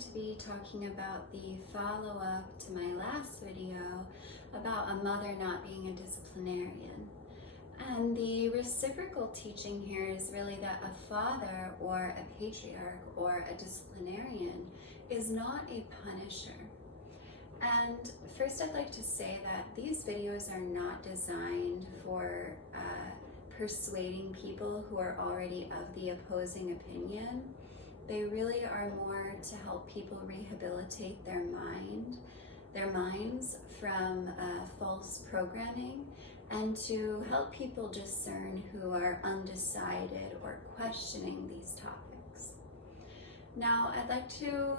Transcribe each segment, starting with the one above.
to be talking about the follow-up to my last video about a mother not being a disciplinarian. And the reciprocal teaching here is really that a father or a patriarch or a disciplinarian is not a punisher. And first I'd like to say that these videos are not designed for persuading people who are already of the opposing opinion. They really are more to help people rehabilitate their minds from false programming, and to help people discern who are undecided or questioning these topics. Now, I'd like to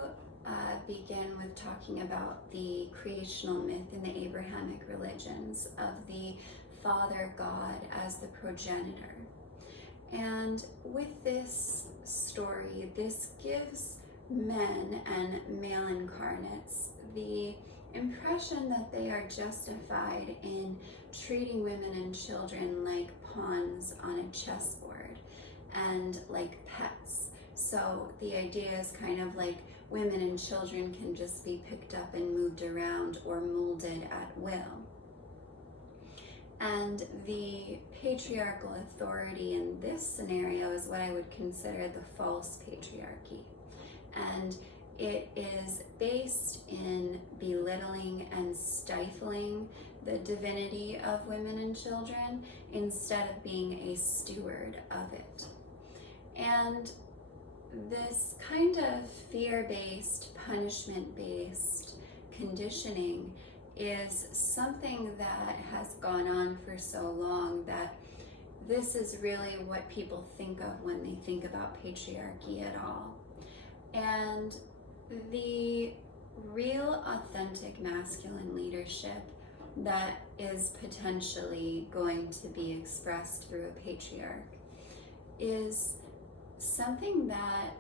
begin with talking about the creational myth in the Abrahamic religions of the Father God as the progenitor. And with this story, this gives men and male incarnates the impression that they are justified in treating women and children like pawns on a chessboard and like pets. So the idea is kind of like women and children can just be picked up and moved around or molded at will. And the patriarchal authority in this scenario is what I would consider the false patriarchy. And it is based in belittling and stifling the divinity of women and children instead of being a steward of it. And this kind of fear-based, punishment-based conditioning is something that has gone on for so long that this is really what people think of when they think about patriarchy at all. And the real authentic masculine leadership that is potentially going to be expressed through a patriarch is something that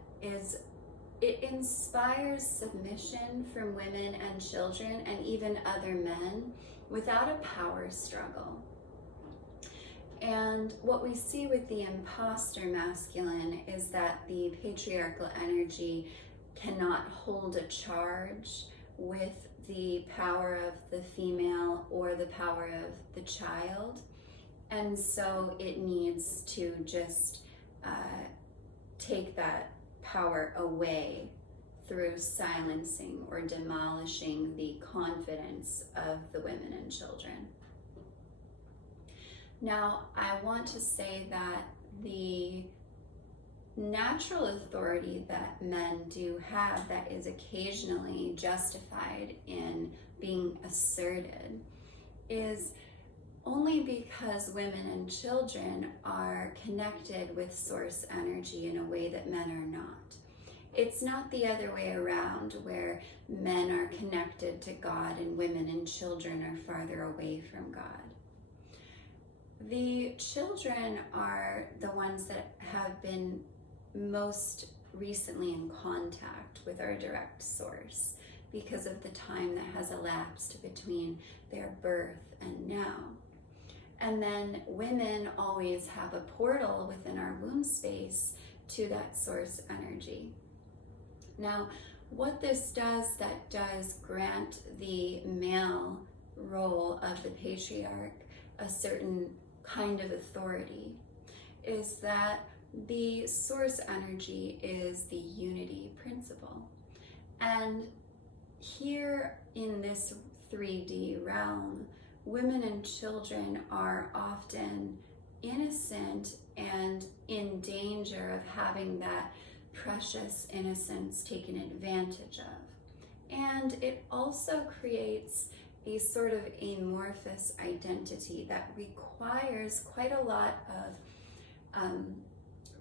it inspires submission from women and children and even other men without a power struggle. And what we see with the imposter masculine is that the patriarchal energy cannot hold a charge with the power of the female or the power of the child. And so it needs to just take that power away through silencing or demolishing the confidence of the women and children. Now, I want to say that the natural authority that men do have that is occasionally justified in being asserted is only because women and children are connected with source energy in a way that men are not. It's not the other way around, where men are connected to God and women and children are farther away from God. The children are the ones that have been most recently in contact with our direct source because of the time that has elapsed between their birth and now. And then women always have a portal within our womb space to that source energy. Now, what this does, that does grant the male role of the patriarch a certain kind of authority, is that the source energy is the unity principle. And here in this 3D realm, women and children are often innocent and in danger of having that precious innocence taken advantage of. And it also creates a sort of amorphous identity that requires quite a lot of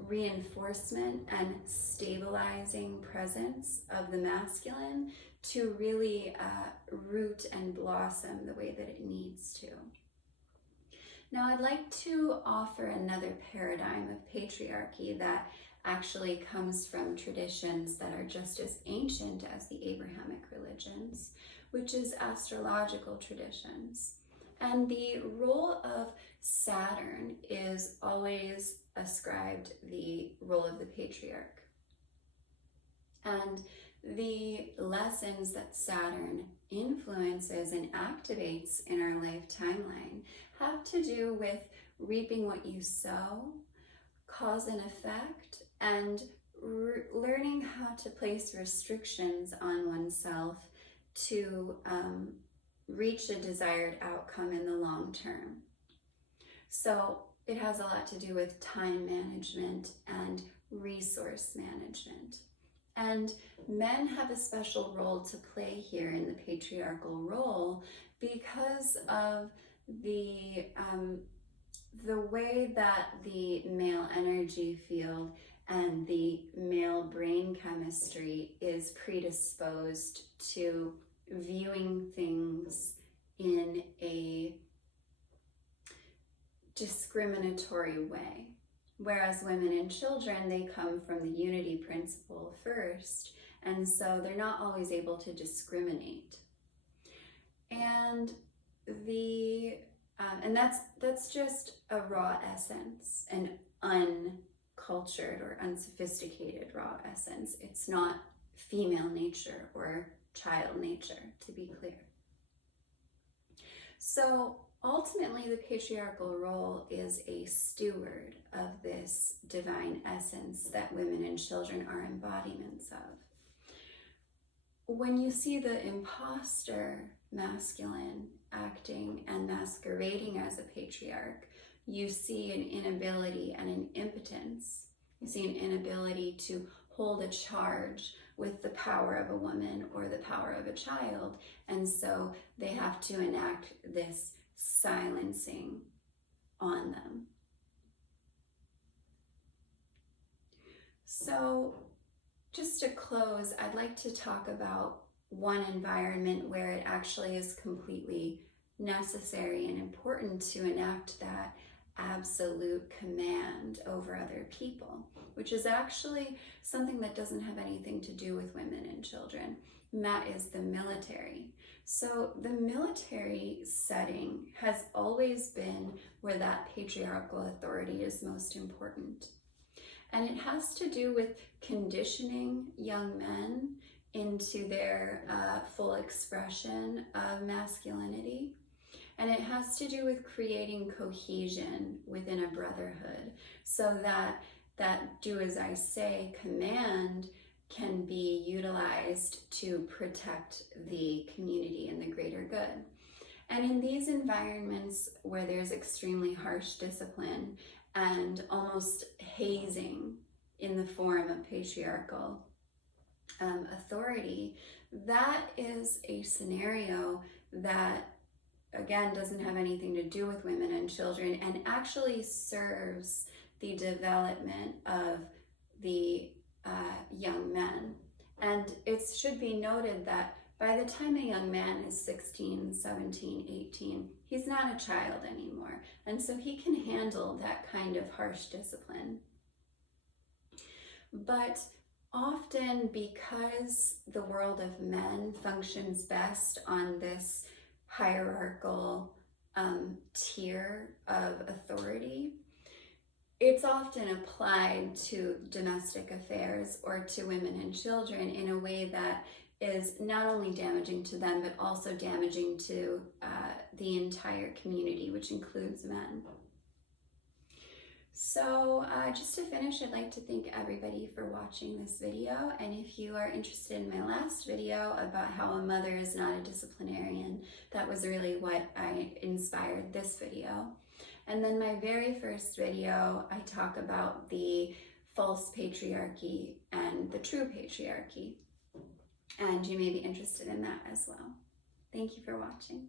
reinforcement and stabilizing presence of the masculine to really root and blossom the way that it needs to. Now, I'd like to offer another paradigm of patriarchy that actually comes from traditions that are just as ancient as the Abrahamic religions, which is astrological traditions. And the role of Saturn is always ascribed the role of the patriarch. And the lessons that Saturn influences and activates in our life timeline have to do with reaping what you sow, cause and effect, and learning how to place restrictions on oneself to reach a desired outcome in the long term. So it has a lot to do with time management and resource management. And men have a special role to play here in the patriarchal role because of the way that the male energy field and the male brain chemistry is predisposed to viewing things in a discriminatory way. Whereas women and children, they come from the unity principle first, and so they're not always able to discriminate. And that's just a raw essence, an uncultured or unsophisticated raw essence. It's not female nature or child nature, to be clear. So ultimately, the patriarchal role is a steward of this divine essence that women and children are embodiments of. When you see the imposter masculine acting and masquerading as a patriarch, you see an inability and an impotence. You see an inability to hold a charge with the power of a woman or the power of a child, and so they have to enact this silencing on them. So just to close, I'd like to talk about one environment where it actually is completely necessary and important to enact that absolute command over other people, which is actually something that doesn't have anything to do with women and children, and that is the military. So the military setting has always been where that patriarchal authority is most important. And it has to do with conditioning young men into their full expression of masculinity. And it has to do with creating cohesion within a brotherhood so that do as I say command can be utilized to protect the community and the greater good. And in these environments where there's extremely harsh discipline and almost hazing in the form of patriarchal authority, that is a scenario that, again, doesn't have anything to do with women and children and actually serves the development of the young men. And it should be noted that by the time a young man is 16, 17, 18, he's not a child anymore. And so he can handle that kind of harsh discipline. But often, because the world of men functions best on this hierarchical tier of authority, it's often applied to domestic affairs or to women and children in a way that is not only damaging to them, but also damaging to the entire community, which includes men. So just to finish, I'd like to thank everybody for watching this video. And if you are interested in my last video about how a mother is not a disciplinarian, that was really what inspired this video. And then my very first video, I talk about the false patriarchy and the true patriarchy. And you may be interested in that as well. Thank you for watching.